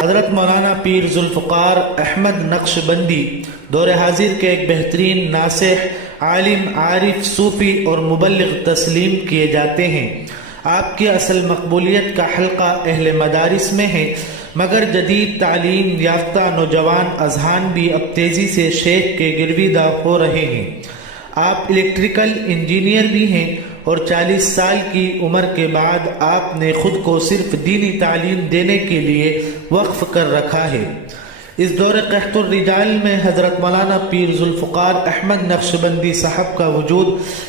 حضرت مولانا پیر ذوالفقار احمد نقشبندی دور حاضر کے ایک بہترین ناصح، عالم، عارف، صوفی اور مبلغ تسلیم کیے جاتے ہیں۔ آپ کی اصل مقبولیت کا حلقہ اہل مدارس میں ہے، مگر جدید تعلیم یافتہ نوجوان اذہان بھی اب تیزی سے شیخ کے گرویدہ ہو رہے ہیں۔ آپ الیکٹریکل انجینئر بھی ہیں اور 40 سال کی عمر کے بعد آپ نے خود کو صرف دینی تعلیم دینے کے لیے وقف کر رکھا ہے۔ اس دور قحط الرجال میں حضرت مولانا پیر ذوالفقار احمد نقشبندی صاحب کا وجود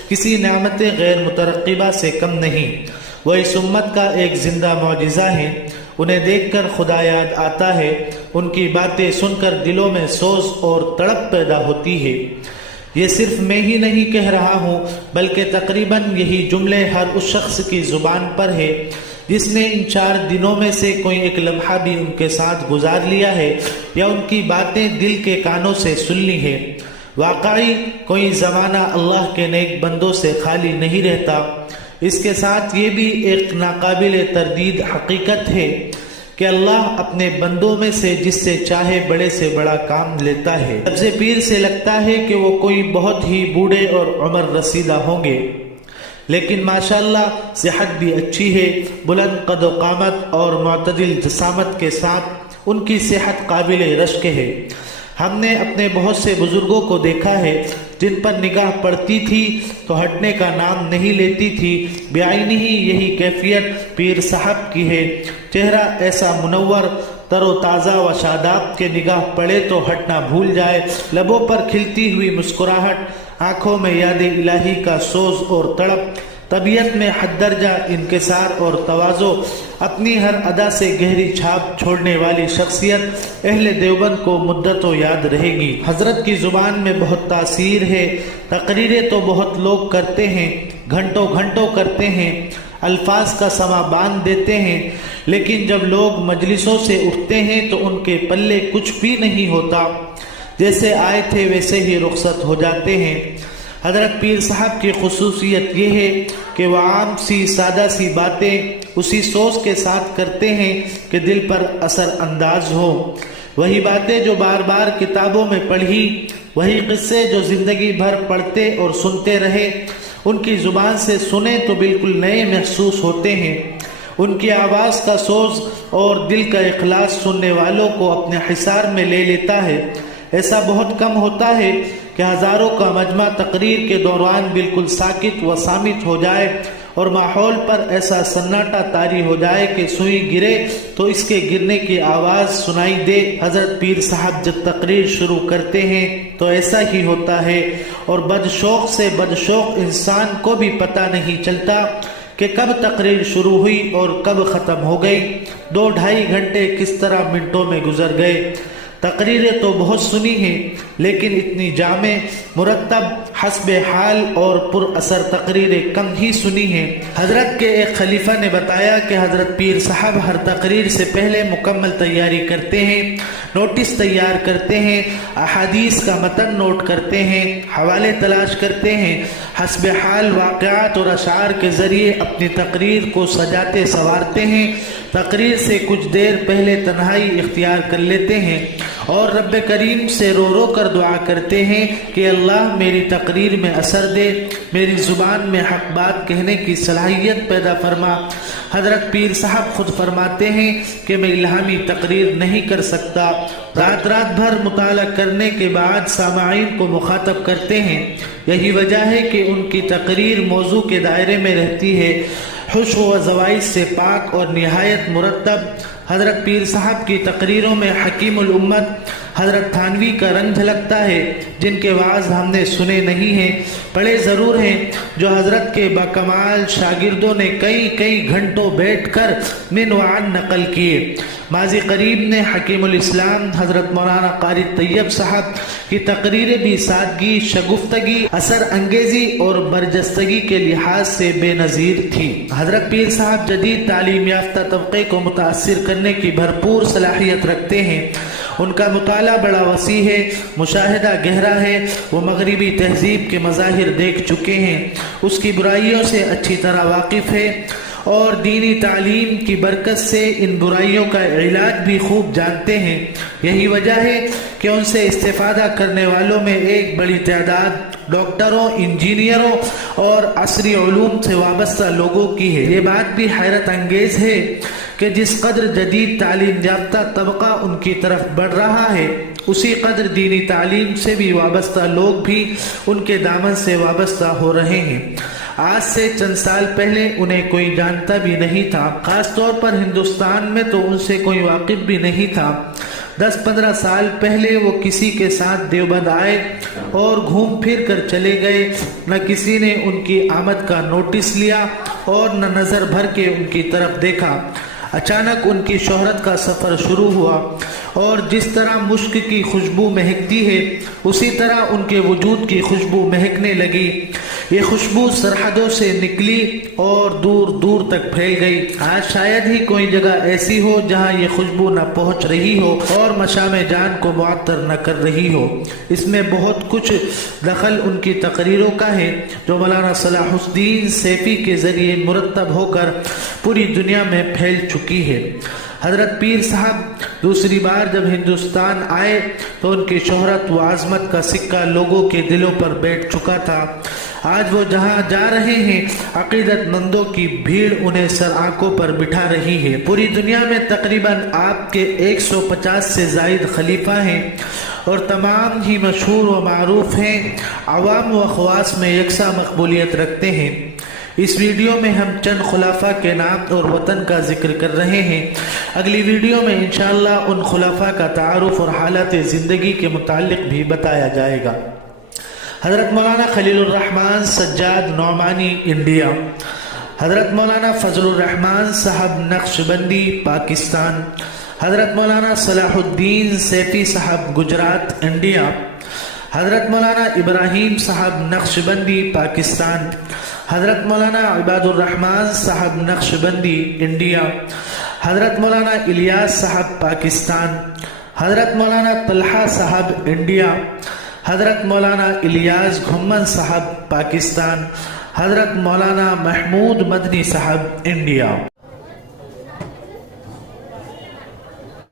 کسی نعمت غیر مترقبہ سے کم نہیں۔ وہ اس امت کا ایک زندہ معجزہ ہے۔ انہیں دیکھ کر خدا یاد آتا ہے، ان کی باتیں سن کر دلوں میں سوز اور تڑپ پیدا ہوتی ہے۔ یہ صرف میں ہی نہیں کہہ رہا ہوں، بلکہ تقریباً یہی جملے ہر اس شخص کی زبان پر ہے جس نے ان 4 دنوں میں سے کوئی ایک لمحہ بھی ان کے ساتھ گزار لیا ہے یا ان کی باتیں دل کے کانوں سے سن لی ہے۔ واقعی کوئی زمانہ اللہ کے نیک بندوں سے خالی نہیں رہتا۔ اس کے ساتھ یہ بھی ایک ناقابل تردید حقیقت ہے کہ اللہ اپنے بندوں میں سے جس سے چاہے بڑے سے بڑا کام لیتا ہے۔ لفظ پیر سے لگتا ہے کہ وہ کوئی بہت ہی بوڑھے اور عمر رسیدہ ہوں گے، لیکن ماشاءاللہ صحت بھی اچھی ہے۔ بلند قد و قامت اور معتدل جسامت کے ساتھ ان کی صحت قابل رشک ہے۔ ہم نے اپنے بہت سے بزرگوں کو دیکھا ہے جن پر نگاہ پڑتی تھی تو ہٹنے کا نام نہیں لیتی تھی۔ بعینی ہی یہی کیفیت پیر صاحب کی ہے۔ چہرہ ایسا منور، تر و تازہ و شاداب کے نگاہ پڑے تو ہٹنا بھول جائے۔ لبوں پر کھلتی ہوئی مسکراہٹ، آنکھوں میں یاد الہی کا سوز اور تڑپ، طبیعت میں حد درجہ انکسار اور تواضع، اپنی ہر ادا سے گہری چھاپ چھوڑنے والی شخصیت اہل دیوبند کو مدتوں یاد رہے گی۔ حضرت کی زبان میں بہت تاثیر ہے۔ تقریریں تو بہت لوگ کرتے ہیں، گھنٹوں گھنٹوں کرتے ہیں، الفاظ کا سما باندھ دیتے ہیں، لیکن جب لوگ مجلسوں سے اٹھتے ہیں تو ان کے پلے کچھ بھی نہیں ہوتا، جیسے آئے تھے ویسے ہی رخصت ہو جاتے ہیں۔ حضرت پیر صاحب کی خصوصیت یہ ہے کہ وہ عام سی سادہ سی باتیں اسی سوچ کے ساتھ کرتے ہیں کہ دل پر اثر انداز ہو۔ وہی باتیں جو بار بار کتابوں میں پڑھی، وہی قصے جو زندگی بھر پڑھتے اور سنتے رہے، ان کی زبان سے سنیں تو بالکل نئے محسوس ہوتے ہیں۔ ان کی آواز کا سوز اور دل کا اخلاص سننے والوں کو اپنے حصار میں لے لیتا ہے۔ ایسا بہت کم ہوتا ہے کہ ہزاروں کا مجمع تقریر کے دوران بالکل ساکت و صامت ہو جائے اور ماحول پر ایسا سناٹا طاری ہو جائے کہ سوئی گرے تو اس کے گرنے کی آواز سنائی دے۔ حضرت پیر صاحب جب تقریر شروع کرتے ہیں تو ایسا ہی ہوتا ہے، اور بدشوق سے بدشوق انسان کو بھی پتہ نہیں چلتا کہ کب تقریر شروع ہوئی اور کب ختم ہو گئی۔ 2-2.5 گھنٹے کس طرح منٹوں میں گزر گئے۔ تقریریں تو بہت سنی ہیں، لیکن اتنی جامع، مرتب، حسب حال اور پر اثر تقریریں کم ہی سنی ہیں۔ حضرت کے ایک خلیفہ نے بتایا کہ حضرت پیر صاحب ہر تقریر سے پہلے مکمل تیاری کرتے ہیں، نوٹس تیار کرتے ہیں، احادیث کا متن نوٹ کرتے ہیں، حوالے تلاش کرتے ہیں، حسب حال واقعات اور اشعار کے ذریعے اپنی تقریر کو سجاتے سنوارتے ہیں۔ تقریر سے کچھ دیر پہلے تنہائی اختیار کر لیتے ہیں اور رب کریم سے رو رو کر دعا کرتے ہیں کہ اللہ میری تقریر میں اثر دے، میری زبان میں حق بات کہنے کی صلاحیت پیدا فرما۔ حضرت پیر صاحب خود فرماتے ہیں کہ میں الہامی تقریر نہیں کر سکتا۔ رات بھر مطالعہ کرنے کے بعد سامعین کو مخاطب کرتے ہیں۔ یہی وجہ ہے کہ ان کی تقریر موضوع کے دائرے میں رہتی ہے، حشو و زوائد سے پاک اور نہایت مرتب۔ حضرت پیر صاحب کی تقریروں میں حکیم الامت حضرت تھانوی کا رنگ جھلکتا ہے، جن کے وعظ ہم نے سنے نہیں ہیں، پڑھے ضرور ہیں، جو حضرت کے باکمال شاگردوں نے کئی گھنٹوں بیٹھ کر من وعن نقل کیے۔ ماضی قریب نے حکیم الاسلام حضرت مولانا قاری طیب صاحب کی تقریریں بھی سادگی، شگفتگی، اثر انگیزی اور برجستگی کے لحاظ سے بے نظیر تھی۔ حضرت پیر صاحب جدید تعلیم یافتہ طبقے کو متاثر کرنے کی بھرپور صلاحیت رکھتے ہیں۔ ان کا مطالعہ بڑا وسیع ہے، مشاہدہ گہرا ہے۔ وہ مغربی تہذیب کے مظاہر دیکھ چکے ہیں، اس کی برائیوں سے اچھی طرح واقف ہے اور دینی تعلیم کی برکت سے ان برائیوں کا علاج بھی خوب جانتے ہیں۔ یہی وجہ ہے کہ ان سے استفادہ کرنے والوں میں ایک بڑی تعداد ڈاکٹروں، انجینئروں اور عصری علوم سے وابستہ لوگوں کی ہے۔ یہ بات بھی حیرت انگیز ہے کہ جس قدر جدید تعلیم یافتہ طبقہ ان کی طرف بڑھ رہا ہے، اسی قدر دینی تعلیم سے بھی وابستہ لوگ بھی ان کے دامن سے وابستہ ہو رہے ہیں۔ آج سے چند سال پہلے انہیں کوئی جانتا بھی نہیں تھا، خاص طور پر ہندوستان میں تو ان سے کوئی واقف بھی نہیں تھا۔ 10-15 سال پہلے وہ کسی کے ساتھ دیوبند آئے اور گھوم پھر کر چلے گئے، نہ کسی نے ان کی آمد کا نوٹس لیا اور نہ نظر بھر کے ان کی طرف دیکھا۔ اچانک ان کی شہرت کا سفر شروع ہوا اور جس طرح مشک کی خوشبو مہکتی ہے اسی طرح ان کے وجود کی خوشبو مہکنے لگی۔ یہ خوشبو سرحدوں سے نکلی اور دور دور تک پھیل گئی۔ آج شاید ہی کوئی جگہ ایسی ہو جہاں یہ خوشبو نہ پہنچ رہی ہو اور مشام جان کو معطر نہ کر رہی ہو۔ اس میں بہت کچھ دخل ان کی تقریروں کا ہے جو مولانا صلاح الدین سیفی کے ذریعے مرتب ہو کر پوری دنیا میں پھیل چکی ہے۔ حضرت پیر صاحب دوسری بار جب ہندوستان آئے تو ان کی شہرت و عظمت کا سکہ لوگوں کے دلوں پر بیٹھ چکا تھا۔ آج وہ جہاں جا رہے ہیں عقیدت مندوں کی بھیڑ انہیں سر آنکھوں پر بٹھا رہی ہے۔ پوری دنیا میں تقریباً آپ کے 150 سے زائد خلیفہ ہیں اور تمام ہی مشہور و معروف ہیں، عوام و خواص میں یکساں مقبولیت رکھتے ہیں۔ اس ویڈیو میں ہم چند خلفاء کے نام اور وطن کا ذکر کر رہے ہیں۔ اگلی ویڈیو میں انشاءاللہ ان خلفاء کا تعارف اور حالات زندگی کے متعلق بھی بتایا جائے گا۔ حضرت مولانا خلیل الرحمن سجاد نعمانی انڈیا، حضرت مولانا فضل الرحمن صاحب نقشبندی پاکستان، حضرت مولانا صلاح الدین سیفی صاحب گجرات انڈیا، حضرت مولانا ابراہیم صاحب نقشبندی پاکستان، حضرت مولانا عباد الرحمن صاحب نقشبندی انڈیا، حضرت مولانا الیاس صاحب پاکستان، حضرت مولانا طلحہ صاحب انڈیا، حضرت مولانا الیاس گھمن صاحب پاکستان، حضرت مولانا محمود مدنی صاحب انڈیا۔